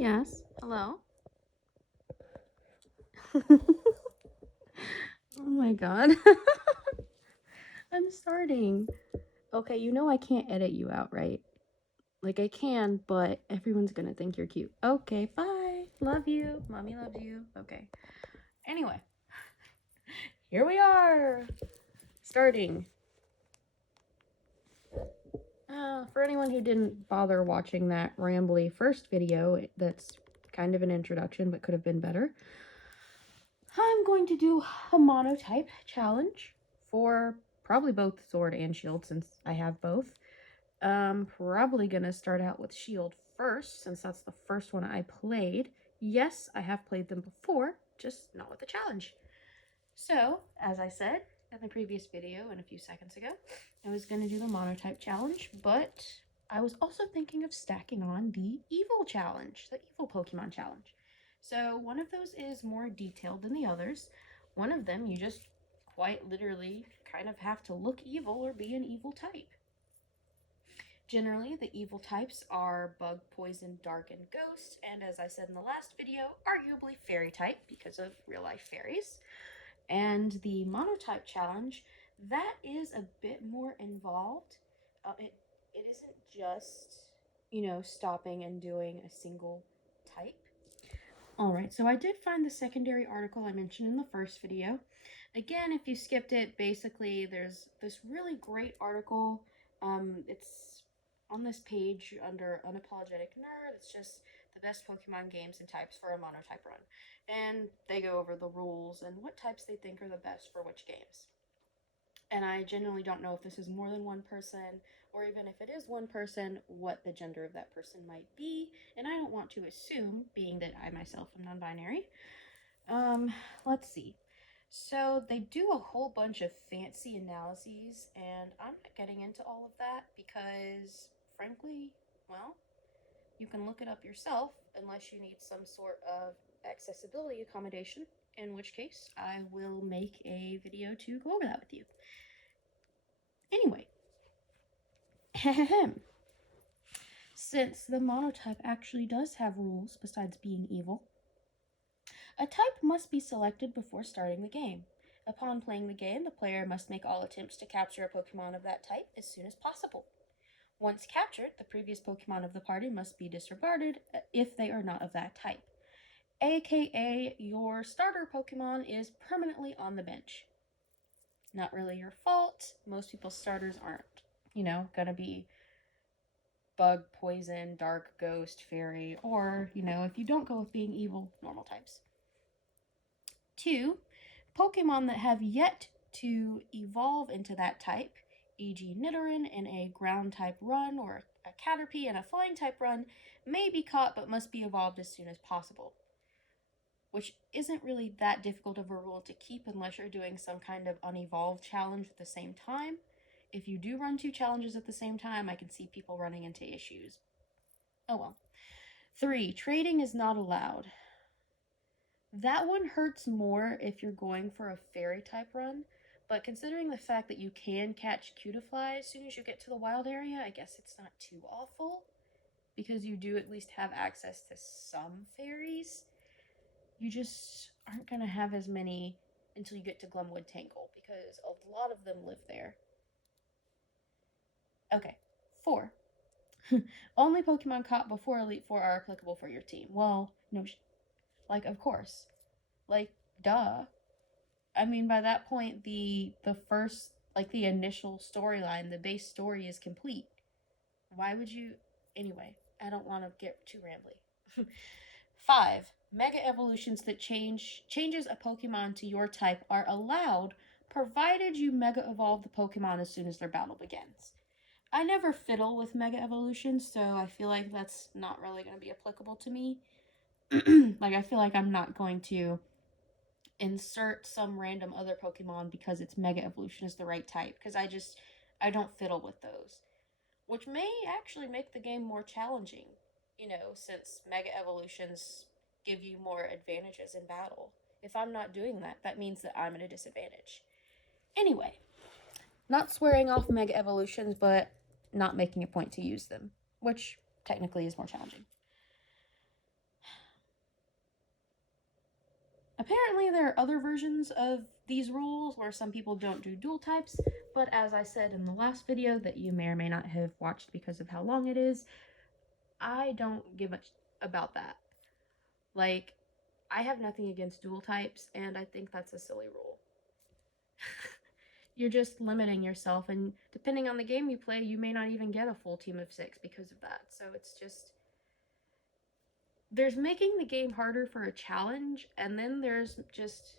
Yes. Hello? Oh my god. I'm starting. Okay, you know I can't edit you out, right? Like I can, but everyone's gonna think you're cute. Okay, bye. Love you. Mommy loves you. Okay. Anyway, here we are. Starting. For anyone who didn't bother watching that rambly first video, that's kind of an introduction but could have been better. I'm going to do a monotype challenge for probably both sword and shield since I have both. Probably gonna start out with shield first since that's the first one I played. Yes, I have played them before, just not with the challenge. So, as I said in the previous video and a few seconds ago, I was gonna do the monotype challenge, but I was also thinking of stacking on the evil challenge, the evil Pokemon challenge. So one of those is more detailed than the others. One of them you just quite literally kind of have to look evil or be an evil type. Generally, the evil types are bug, poison, dark, and ghost, and as I said in the last video, arguably fairy type because of real life fairies. And the monotype challenge, that is a bit more involved. It isn't just, stopping and doing a single type. Alright, so I did find the secondary article I mentioned in the first video. Again, if you skipped it, basically there's this really great article. It's on this page under Unapologetic Nerd. It's just the best Pokemon games and types for a monotype run. And they go over the rules and what types they think are the best for which games. And I genuinely don't know if this is more than one person, or even if it is one person, what the gender of that person might be. And I don't want to assume, being that I myself am non-binary. Let's see. So they do a whole bunch of fancy analyses, and I'm not getting into all of that because, frankly, well, you can look it up yourself unless you need some sort of accessibility accommodation, in which case I will make a video to go over that with you. Anyway, since the monotype actually does have rules besides being evil, a type must be selected before starting the game. Upon playing the game, the player must make all attempts to capture a Pokemon of that type as soon as possible. Once captured, the previous Pokemon of the party must be disregarded if they are not of that type. AKA, your starter Pokemon is permanently on the bench. Not really your fault. Most people's starters aren't, gonna be bug, poison, dark, ghost, fairy, or, if you don't go with being evil, normal types. 2. Pokemon that have yet to evolve into that type, e.g. Nidoran in a ground type run or a Caterpie in a flying type run, may be caught but must be evolved as soon as possible. Which isn't really that difficult of a rule to keep unless you're doing some kind of unevolved challenge at the same time. If you do run 2 challenges at the same time, I can see people running into issues. Oh well. 3. Trading is not allowed. That one hurts more if you're going for a fairy type run, but considering the fact that you can catch Cutiefly as soon as you get to the wild area, I guess it's not too awful, because you do at least have access to some fairies. You just aren't going to have as many until you get to Glumwood Tangle, because a lot of them live there. Okay, 4. Only Pokemon caught before Elite Four are applicable for your team. Well, no, of course. Duh. I mean, by that point, the first, the initial storyline, the base story is complete. Why would you... Anyway, I don't want to get too rambly. 5. Mega evolutions that changes a Pokemon to your type are allowed, provided you Mega Evolve the Pokemon as soon as their battle begins. I never fiddle with Mega Evolutions, so I feel like that's not really going to be applicable to me. I feel like I'm not going to insert some random other Pokemon because its Mega Evolution is the right type, because I don't fiddle with those. Which may actually make the game more challenging, since Mega Evolutions give you more advantages in battle. If I'm not doing that, that means that I'm at a disadvantage. Anyway, not swearing off Mega Evolutions, but not making a point to use them, which technically is more challenging. Apparently, there are other versions of these rules where some people don't do dual types, but as I said in the last video that you may or may not have watched because of how long it is, I don't give much about that. Like, I have nothing against dual types, and I think that's a silly rule. You're just limiting yourself, and depending on the game you play, you may not even get a full team of 6 because of that. So it's just, there's making the game harder for a challenge, and then there's just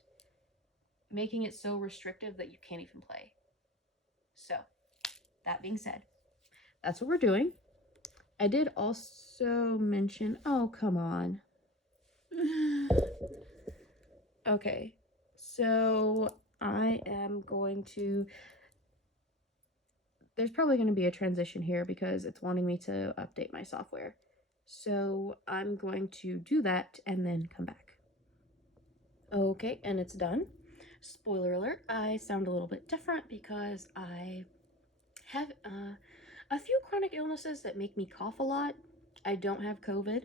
making it so restrictive that you can't even play. So, that being said, that's what we're doing. I did also mention, oh, come on. Okay, so I am going to, there's probably going to be a transition here because it's wanting me to update my software. So I'm going to do that and then come back. Okay, and it's done. Spoiler alert, I sound a little bit different because I have a few chronic illnesses that make me cough a lot. I don't have COVID,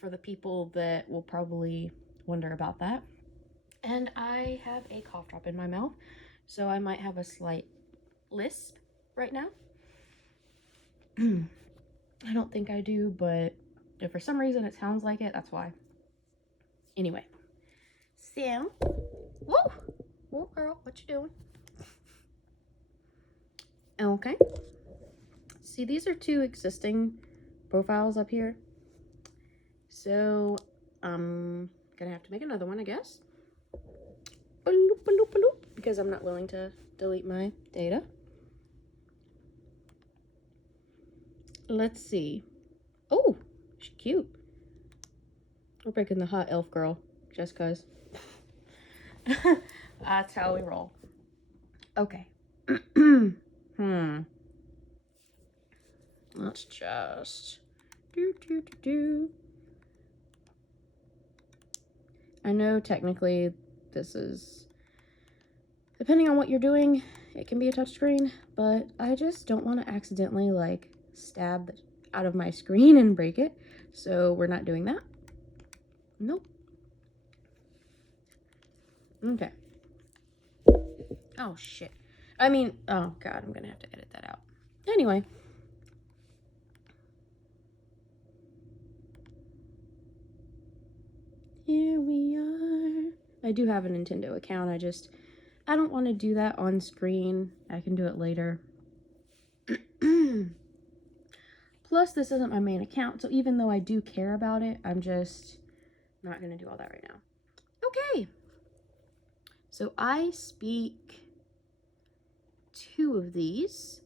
for the people that will probably wonder about that. And I have a cough drop in my mouth, so I might have a slight lisp right now. I don't think I do, but if for some reason it sounds like it, that's why. Anyway, so, whoa, whoa, girl, what you doing? Okay. See, these are 2 existing profiles up here. So, I'm gonna have to make another one, I guess. Because I'm not willing to delete my data. Let's see. Oh, she's cute. We're breaking the hot elf girl, just cause. That's how we roll. Okay. Let's just do. I know technically this is, depending on what you're doing, it can be a touchscreen, but I just don't want to accidentally like stab out of my screen and break it, so we're not doing that. Nope. Okay. Oh shit. I mean, oh god, I'm gonna have to edit that out. Anyway. Here we are. I do have a Nintendo account, I don't want to do that on screen. I can do it later. Plus, this isn't my main account, so even though I do care about it, I'm just not going to do all that right now. Okay. So I speak 2 of these.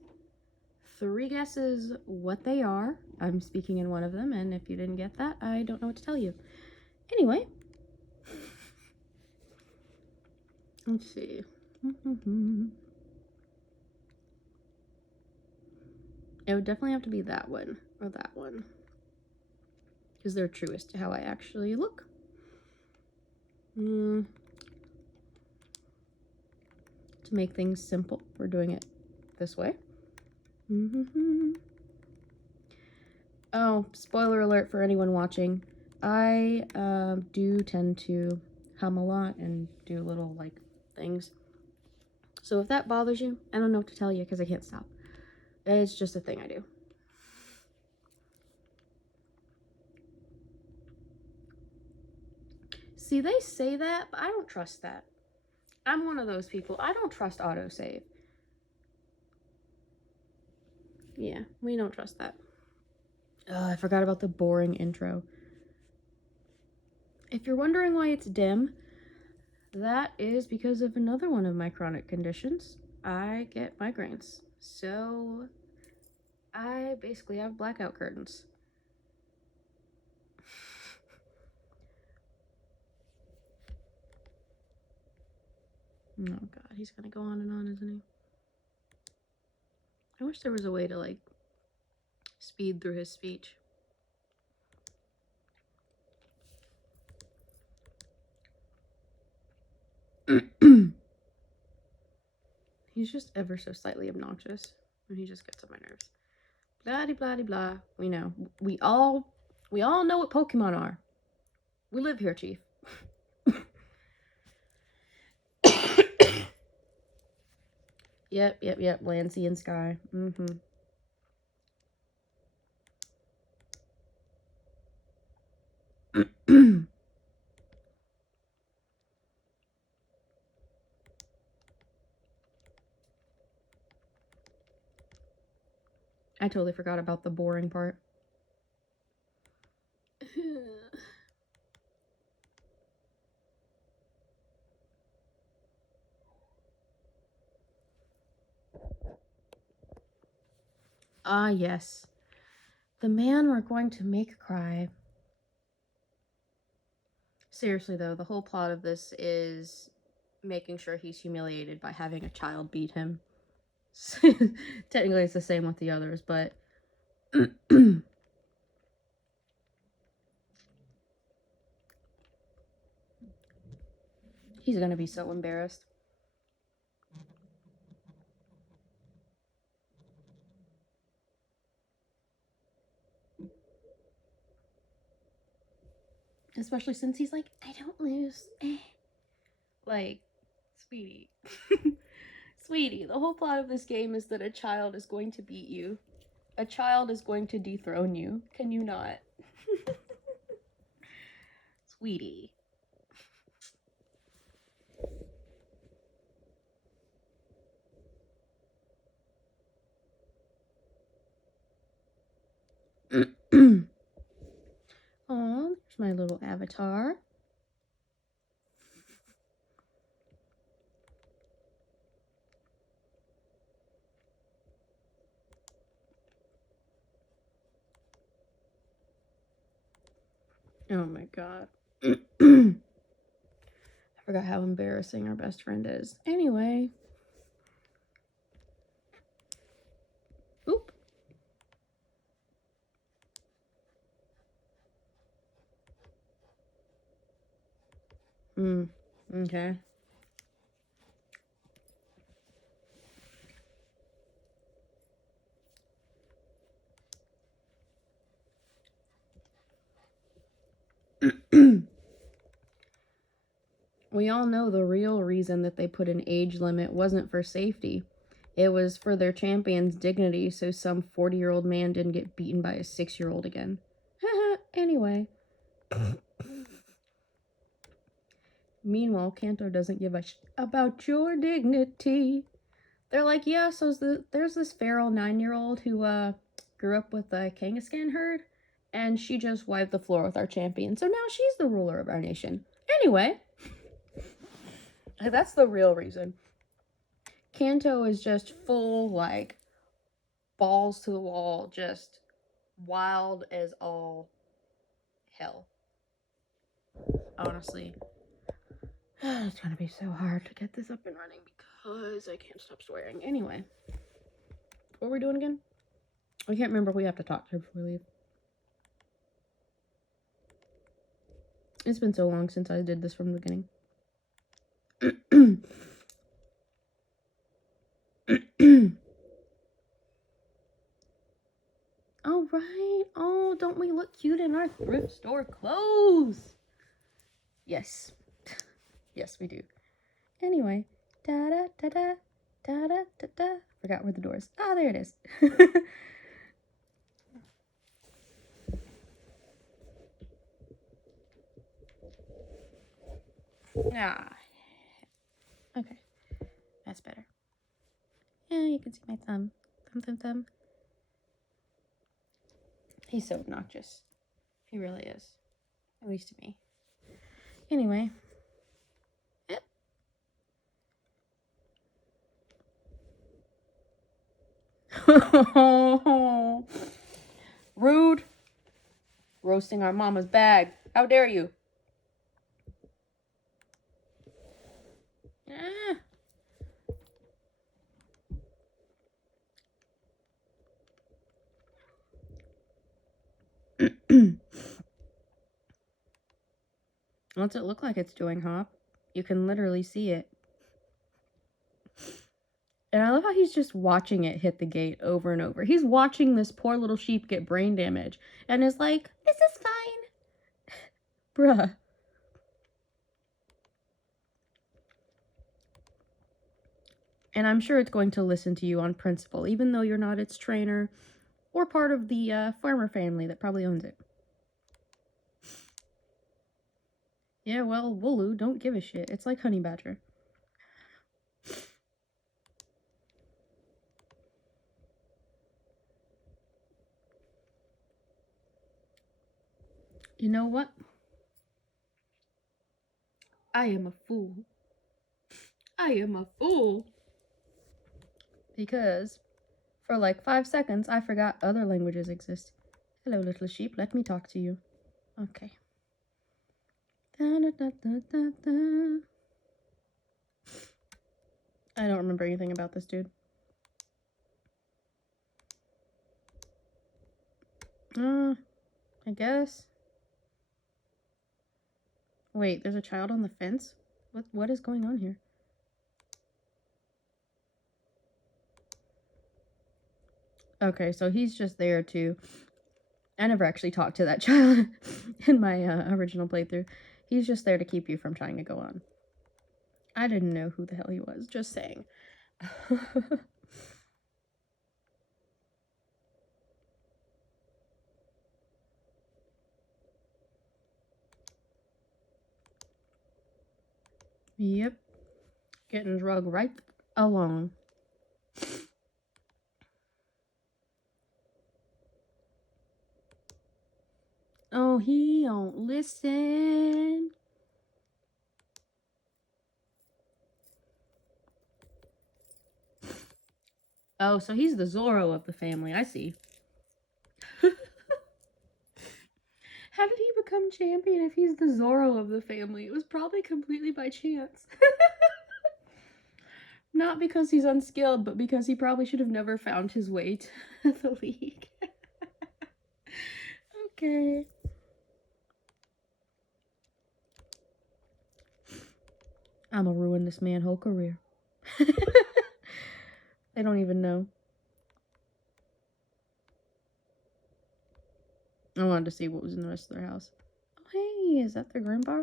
3 guesses what they are. I'm speaking in one of them, and if you didn't get that, I don't know what to tell you. Anyway. Let's see. It would definitely have to be that one or that one, because they're truest to how I actually look. To make things simple, we're doing it this way. Oh, spoiler alert for anyone watching. I do tend to hum a lot and do little like things. So if that bothers you, I don't know what to tell you because I can't stop. It's just a thing I do. See, they say that, but I don't trust that. I'm one of those people. I don't trust autosave. Yeah, we don't trust that. I forgot about the boring intro. If you're wondering why it's dim, that is because of another one of my chronic conditions. I get migraines. So I basically have blackout curtains. Oh god, he's gonna go on and on, isn't he? I wish there was a way to like speed through his speech. He's just ever so slightly obnoxious, and he just gets on my nerves. Blah de blah de blah. We know. We all know what Pokemon are. We live here, Chief. Yep. Land, sea, and sky. I totally forgot about the boring part. Ah, yes. The man we're going to make cry. Seriously, though, the whole plot of this is making sure he's humiliated by having a child beat him. Technically, it's the same with the others, but he's gonna be so embarrassed. Especially since he's like, I don't lose. Like, sweetie. Sweetie, the whole plot of this game is that a child is going to beat you. A child is going to dethrone you. Can you not? Sweetie. Oh, there's my little avatar. Oh my god. I forgot how embarrassing our best friend is. Anyway. Oop. Okay. We all know the real reason that they put an age limit wasn't for safety. It was for their champion's dignity, so some 40-year-old man didn't get beaten by a 6-year-old again. Anyway. Meanwhile, Kanto doesn't give a about your dignity. They're like, yeah, so there's this feral 9-year-old who grew up with a Kangaskhan herd, and she just wiped the floor with our champion, so now she's the ruler of our nation. Anyway, that's the real reason. Kanto is just full, like, balls to the wall, just wild as all hell. Honestly. It's gonna be so hard to get this up and running because I can't stop swearing. Anyway. What are we doing again? I can't remember if we have to talk to her before we leave. It's been so long since I did this from the beginning. All right. Oh, don't we look cute in our thrift store clothes? Yes. Yes, we do. Anyway. Da-da-da-da. Da-da-da-da. Forgot where the door is. Ah, there it is. Ah. Okay. That's better. Yeah, you can see my thumb. Thumb. He's so obnoxious. He really is. At least to me. Anyway. Yep. Rude. Roasting our mama's bag. How dare you? Ah. What's it look like it's doing, Hop? You can literally see it. And I love how he's just watching it hit the gate over and over. He's watching this poor little sheep get brain damage and is like, this is fine. Bruh. And I'm sure it's going to listen to you on principle, even though you're not its trainer or part of the farmer family that probably owns it. Yeah, well, Wooloo don't give a shit. It's like Honey Badger. You know what? I am a fool. I am a fool. Because for like 5 seconds, I forgot other languages exist. Hello, little sheep. Let me talk to you. Okay. Da, da, da, da, da, da. I don't remember anything about this dude. I guess. Wait, there's a child on the fence? What is going on here? Okay, so he's just there to... I never actually talked to that child in my original playthrough. He's just there to keep you from trying to go on. I didn't know who the hell he was, just saying. Yep. Getting drug right along. Oh, he don't listen. Oh, so he's the Zorro of the family. I see. How did he become champion if he's the Zorro of the family? It was probably completely by chance. Not because he's unskilled, but because he probably should have never found his way to the league. Okay. I'ma ruin this man's whole career. They don't even know. I wanted to see what was in the rest of their house. Oh, hey, is that their grandpa?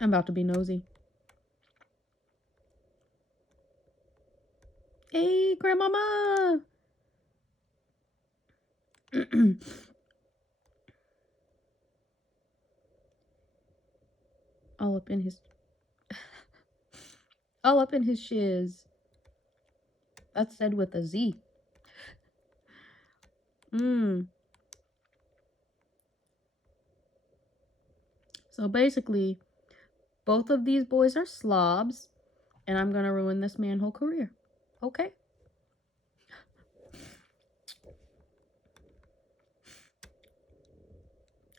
I'm about to be nosy. Hey, grandmama! All up in his... All up in his shiz. That's said with a Z. So basically, both of these boys are slobs, and I'm gonna ruin this man's whole career. Okay?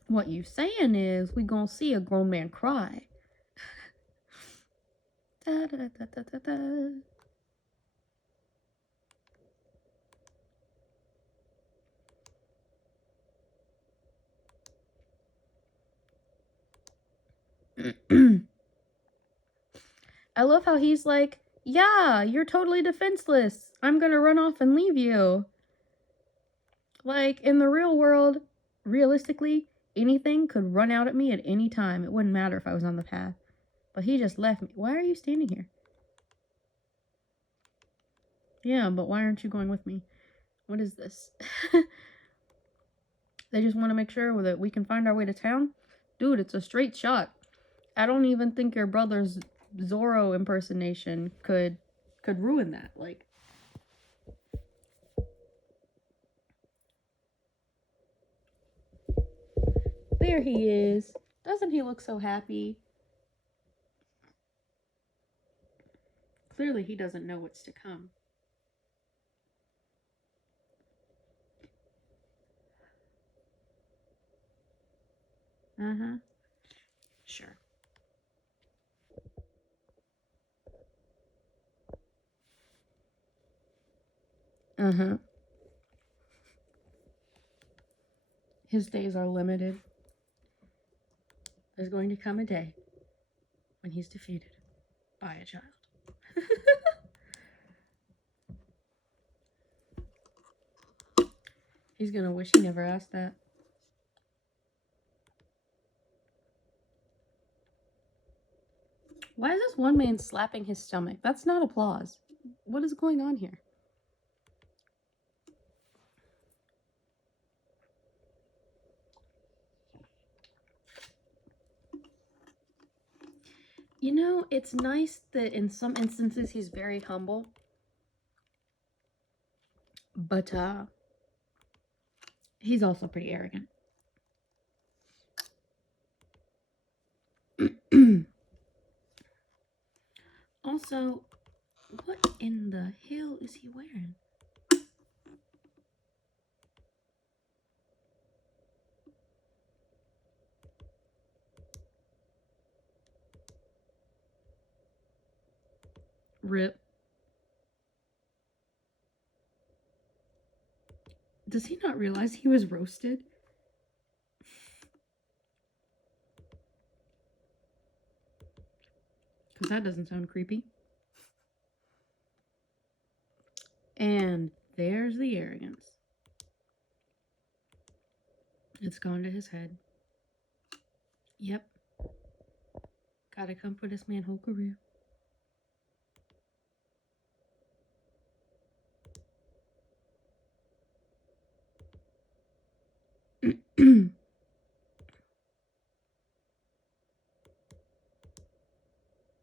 What you saying is we gonna see a grown man cry. Da, da, da, da, da, da. I love how he's like, yeah, you're totally defenseless. I'm gonna run off and leave you. Like, in the real world, realistically, anything could run out at me at any time. It wouldn't matter if I was on the path. But he just left me. Why are you standing here? Yeah, but why aren't you going with me? What is this? They just want to make sure that we can find our way to town? Dude, it's a straight shot. I don't even think your brother's Zorro impersonation could ruin that. Like, there he is. Doesn't he look so happy? Clearly he doesn't know what's to come. Uh-huh. Sure. Uh-huh. His days are limited. There's going to come a day when he's defeated by a child. He's gonna wish he never asked that. this one man slapping his stomach? That's not applause. What is going on here? You know, it's nice that in some instances he's very humble. But he's also pretty arrogant. Also, what in the hell is he wearing? Rip. Does he not realize he was roasted? Because that doesn't sound creepy. And there's the arrogance. It's gone to his head. Yep. Gotta come for this man whole career.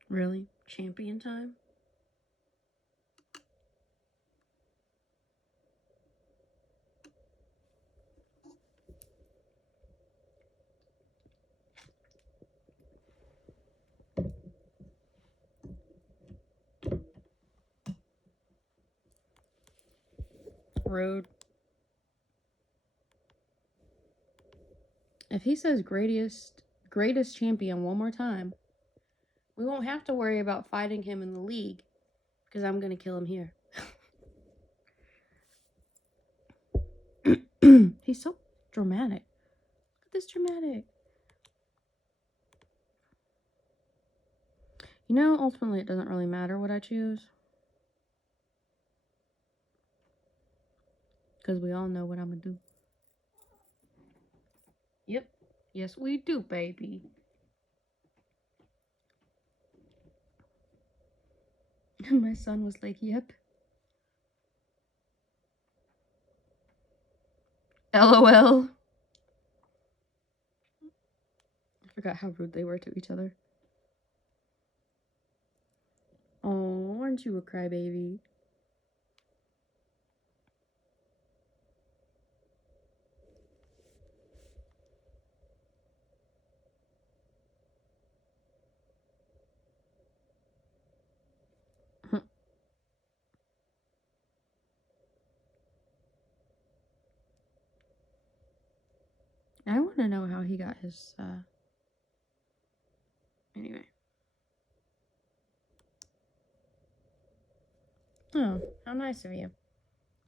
Really? Champion time? Rude. If he says greatest champion one more time, we won't have to worry about fighting him in the league, because I'm gonna kill him here. He's so dramatic. Look at this dramatic. You know, ultimately it doesn't really matter what I choose. Because we all know what I'm gonna do. Yep. Yes, we do, baby. My son was like, yep. LOL. I forgot how rude they were to each other. Oh, aren't you a crybaby? I want to know how he got his, anyway. Oh, how nice of you.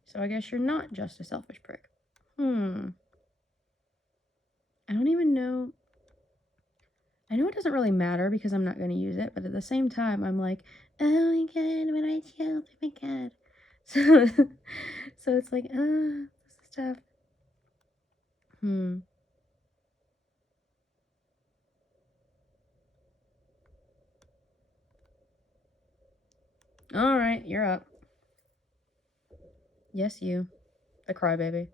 So I guess you're not just a selfish prick. I don't even know. I know it doesn't really matter because I'm not going to use it, but at the same time, I'm like, oh my god, when I killed, oh my god. So it's like, this is tough. Alright, you're up. Yes, you. The crybaby.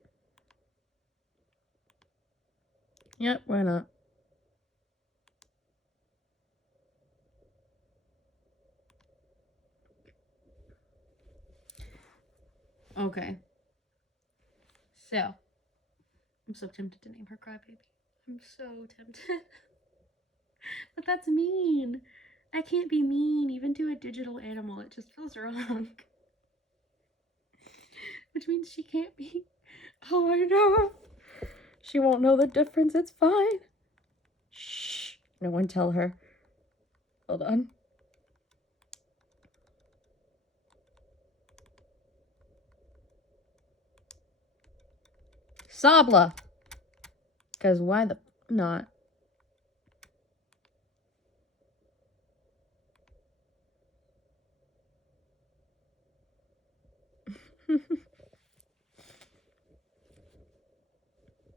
Yep, why not? Okay. So, I'm so tempted to name her crybaby. I'm so tempted. But that's mean. I can't be mean, even to a digital animal. It just feels wrong. Which means she can't be. Oh, I know. She won't know the difference. It's fine. Shh. No one tell her. Hold on. Sabla. Because why the not?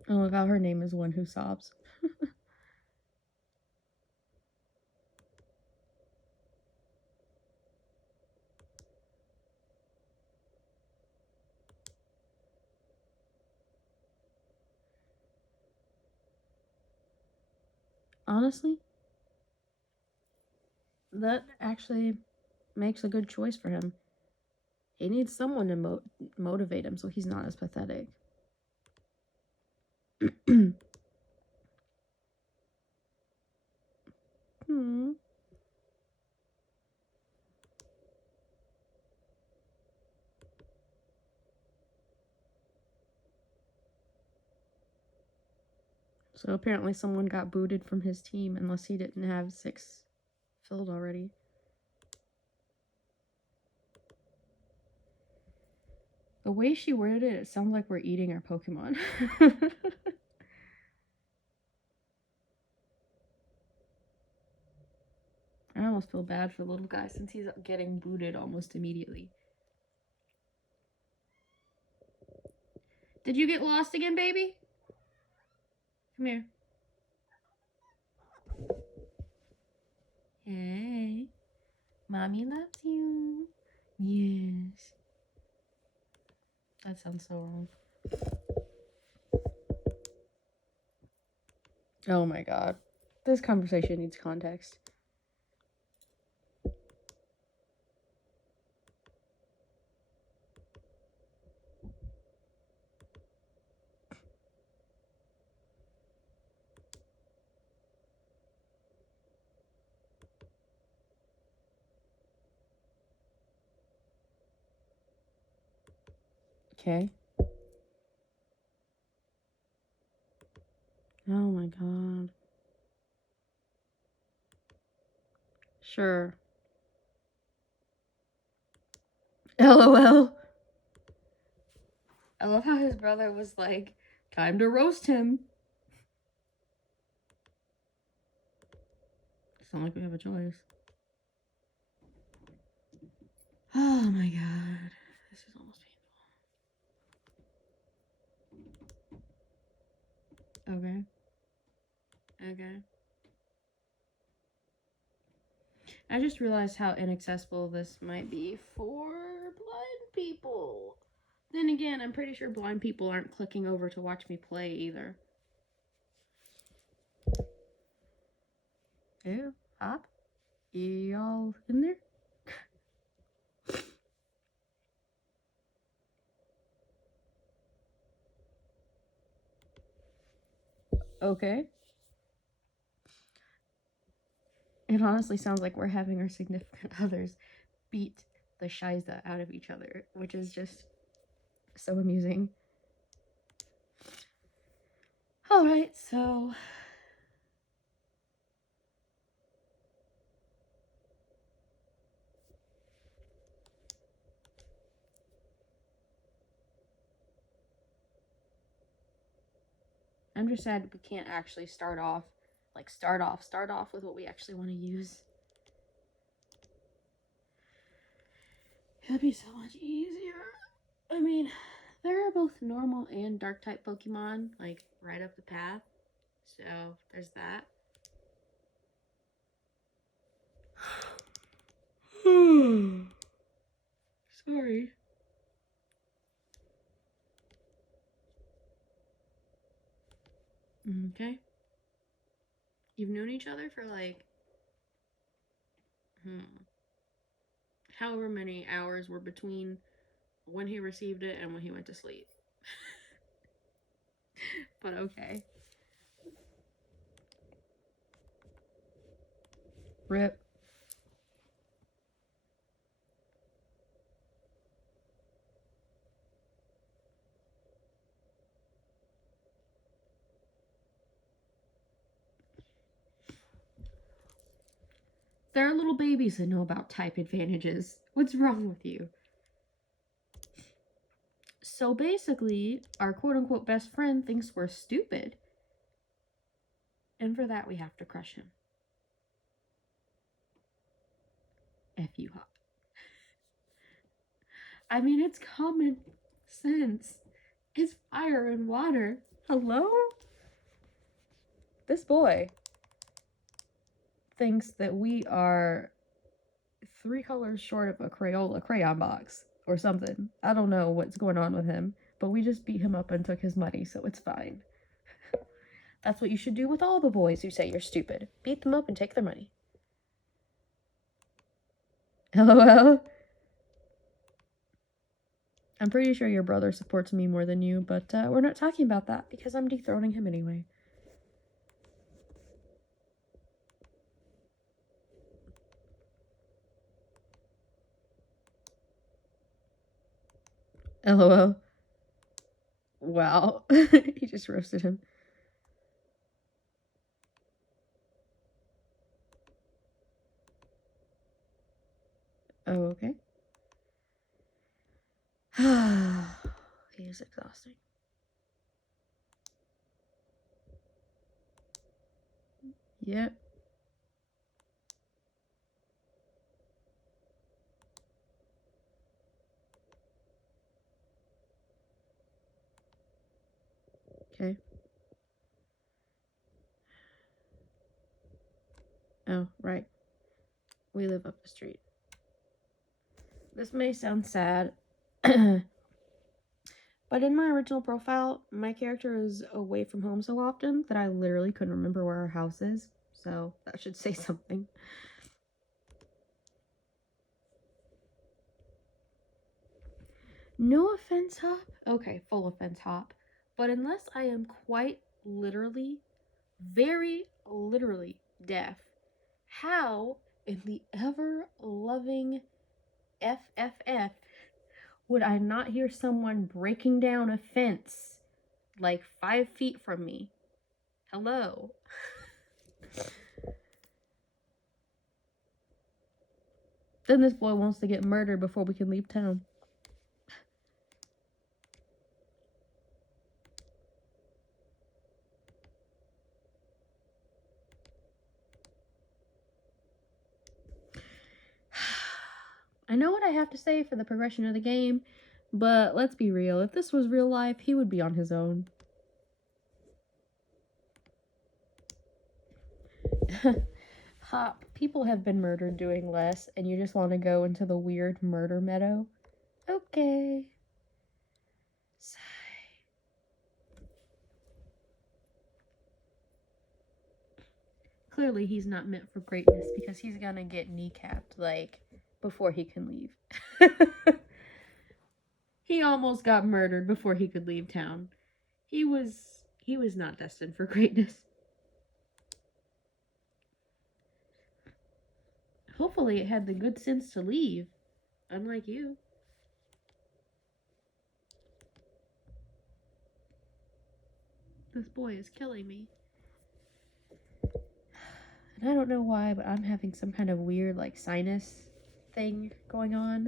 I love how her name is One Who Sobs. honestly, that actually makes a good choice for him. He needs someone to motivate him so he's not as pathetic. Hmm. So apparently someone got booted from his team unless he didn't have 6 filled already. The way she worded it, it sounds like we're eating our Pokemon. I almost feel bad for the little guy since he's getting booted almost immediately. Did you get lost again, baby? Come here. Hey. Mommy loves you. Yes. That sounds so wrong. Oh my god. This conversation needs context. Okay. Oh my god. Sure. LOL. I love how his brother was like, time to roast him. It's not like we have a choice. Oh my god. This is almost painful. Okay. Okay. I just realized how inaccessible this might be for blind people. Then again, I'm pretty sure blind people aren't clicking over to watch me play either. Yeah, hop. Y'all in there? Okay. It honestly sounds like we're having our significant others beat the shiza out of each other, which is just so amusing. Alright, so I'm just sad we can't actually start off with what we actually want to use. It'd be so much easier. I mean, there are both normal and dark type Pokemon, like right up the path. So there's that. Sorry. Okay. You've known each other for like, however many hours were between when he received it and when he went to sleep. But okay. Rip. There are little babies that know about type advantages. What's wrong with you? So basically, our quote unquote best friend thinks we're stupid. And for that, we have to crush him. F you, Hop. I mean, it's common sense. It's fire and water. Hello? This boy thinks that we are 3 colors short of a Crayola crayon box or something. I don't know what's going on with him, but we just beat him up and took his money, so it's fine. That's what you should do with all the boys who say you're stupid. Beat them up and take their money. LOL. I'm pretty sure your brother supports me more than you, but we're not talking about that because I'm dethroning him anyway. LOL. Wow. He just roasted him. Oh, okay. He is exhausting. Yep. Okay. Oh, right. We live up the street. This may sound sad, but in my original profile, my character is away from home so often that I literally couldn't remember where our house is. So that should say something. No offense, Hop. Okay, full offense, Hop. But unless I am quite literally, very literally deaf, how in the ever loving FFF would I not hear someone breaking down a fence like 5 feet from me? Hello. Then this boy wants to get murdered before we can leave town. I know what I have to say for the progression of the game, but let's be real. If this was real life, he would be on his own. Hop, people have been murdered doing less, and you just want to go into the weird murder meadow? Okay. Sigh. Clearly, he's not meant for greatness because he's gonna get kneecapped, like, before he can leave. He almost got murdered before he could leave town. He was not destined for greatness. Hopefully it had the good sense to leave, unlike you. This boy is killing me. And I don't know why, but I'm having some kind of weird, like, sinus thing going on.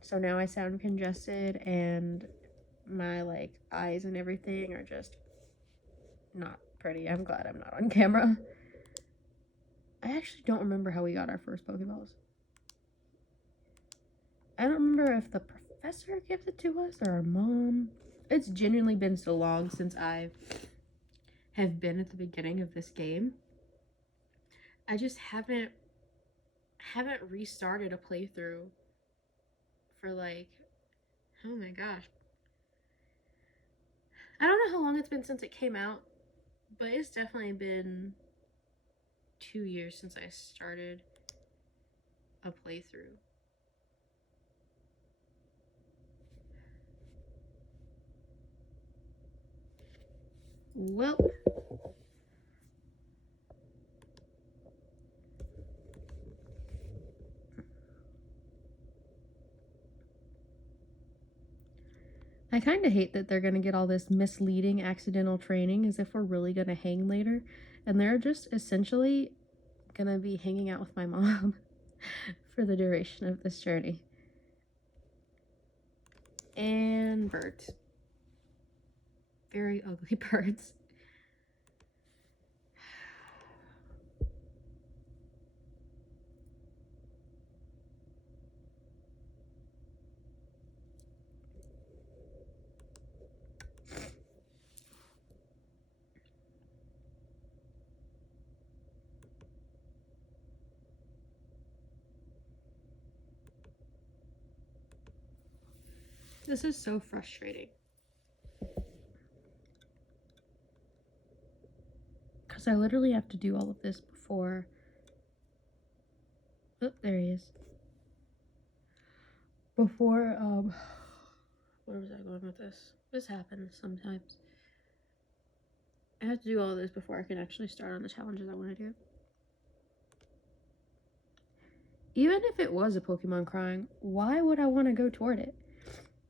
So now I sound congested and my, like, eyes and everything are just not pretty. I'm glad I'm not on camera. I actually don't remember how we got our first Pokeballs. I don't remember if the professor gives it to us or our mom. It's genuinely been so long since I have been at the beginning of this game. I just haven't restarted a playthrough for, like, oh my gosh. I don't know how long it's been since it came out, but it's definitely been 2 years since I started a playthrough. Well, I kind of hate that they're going to get all this misleading accidental training as if we're really going to hang later. And they're just essentially going to be hanging out with my mom for the duration of this journey. And birds. Very ugly birds. This is so frustrating. Because I literally have to do all of this before... Oh, there he is. Before, where was I going with this? This happens sometimes. I have to do all this before I can actually start on the challenges I want to do. Even if it was a Pokemon crying, why would I want to go toward it?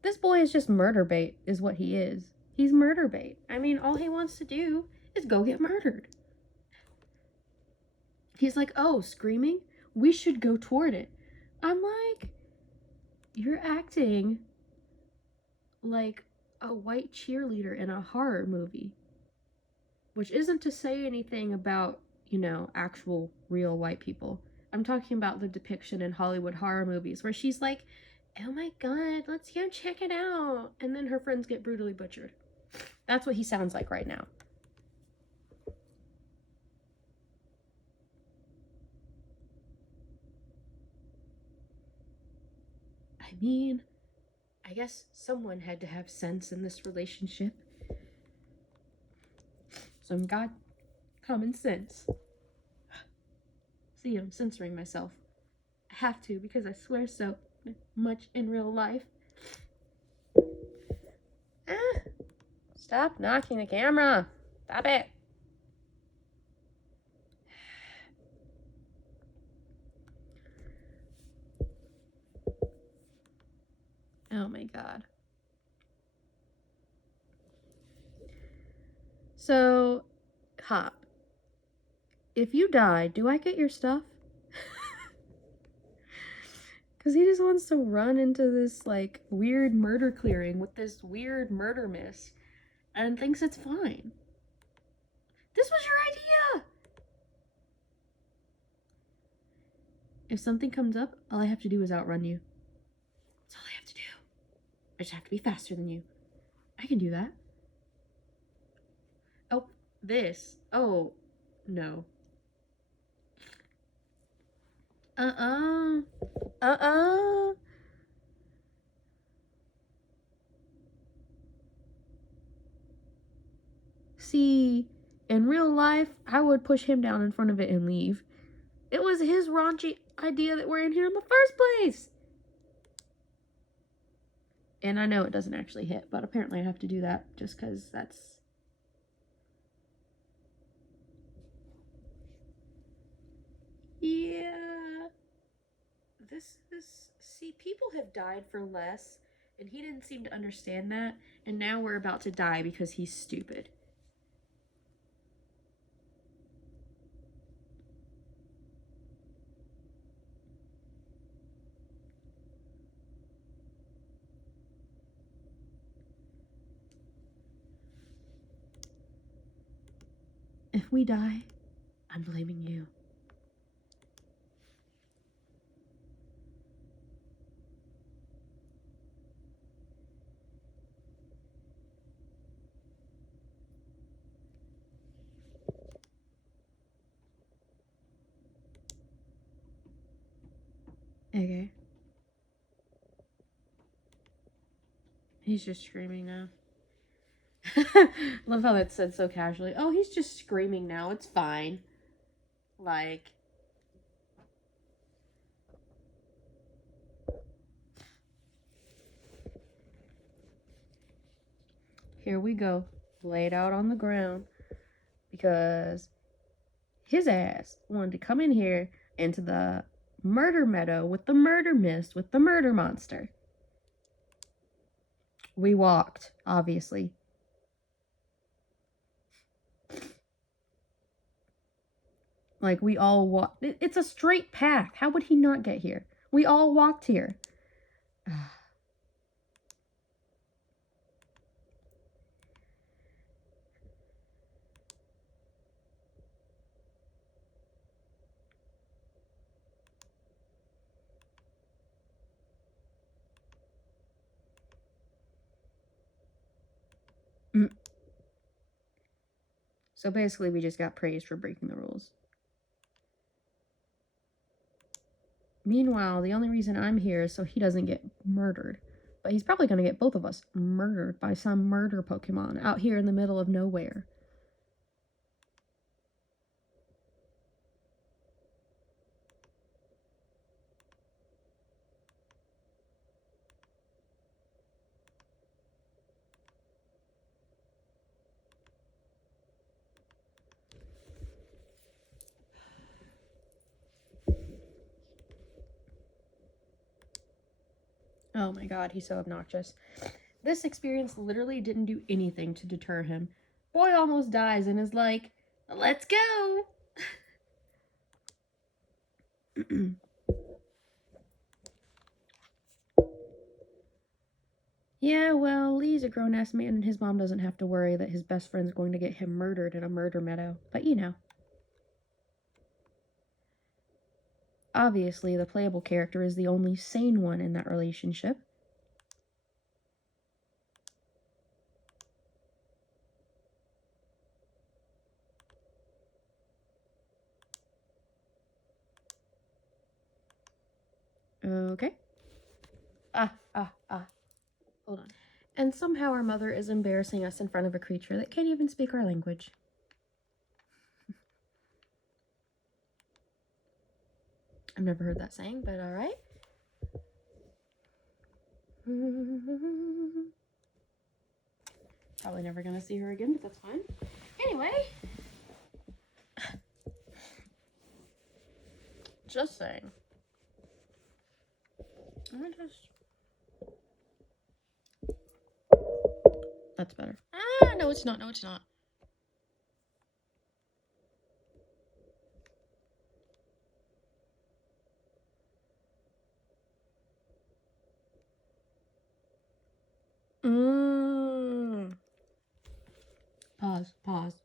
This boy is just murder bait, is what he is. He's murder bait. I mean, all he wants to do is go get murdered. He's like, oh, screaming? We should go toward it. I'm like, you're acting like a white cheerleader in a horror movie. Which isn't to say anything about, you know, actual real white people. I'm talking about the depiction in Hollywood horror movies where she's like, oh my god, let's go check it out. And then her friends get brutally butchered. That's what he sounds like right now. I mean, I guess someone had to have sense in this relationship. Some got common sense. See, I'm censoring myself. I have to because I swear so much in real life. Stop knocking the camera. Stop it. Oh my god. So, Hop, if you die, do I get your stuff? Because he just wants to run into this, like, weird murder clearing with this weird murder mist and thinks it's fine. This was your idea! If something comes up, all I have to do is outrun you. That's all I have to do. I just have to be faster than you. I can do that. Oh, this. Oh, no. See, in real life, I would push him down in front of it and leave. It was his raunchy idea that we're in here in the first place. And I know it doesn't actually hit, but apparently I have to do that just because that's... Yeah. This is... See, people have died for less, and he didn't seem to understand that, and now we're about to die because he's stupid. If we die, I'm blaming you. Okay. He's just screaming now. Love how that's said so casually. Oh, he's just screaming now. It's fine. Like... Here we go. Laid out on the ground. Because his ass wanted to come in here into the murder meadow with the murder mist with the murder monster. We walked, obviously. Like, we all walked. It's a straight path. How would he not get here? We all walked here. So basically, we just got praised for breaking the rules. Meanwhile, the only reason I'm here is so he doesn't get murdered. But he's probably going to get both of us murdered by some murder Pokemon out here in the middle of nowhere. Oh my god, he's so obnoxious. This experience literally didn't do anything to deter him. Boy almost dies and is like, let's go! Yeah, well, Lee's a grown-ass man and his mom doesn't have to worry that his best friend's going to get him murdered in a murder meadow. But you know. Obviously, the playable character is the only sane one in that relationship. Okay. Hold on. And somehow our mother is embarrassing us in front of a creature that can't even speak our language. I've never heard that saying, but alright. Probably never gonna see her again, but that's fine. Anyway. Just saying. That's better. No, it's not. No, it's not. Pause.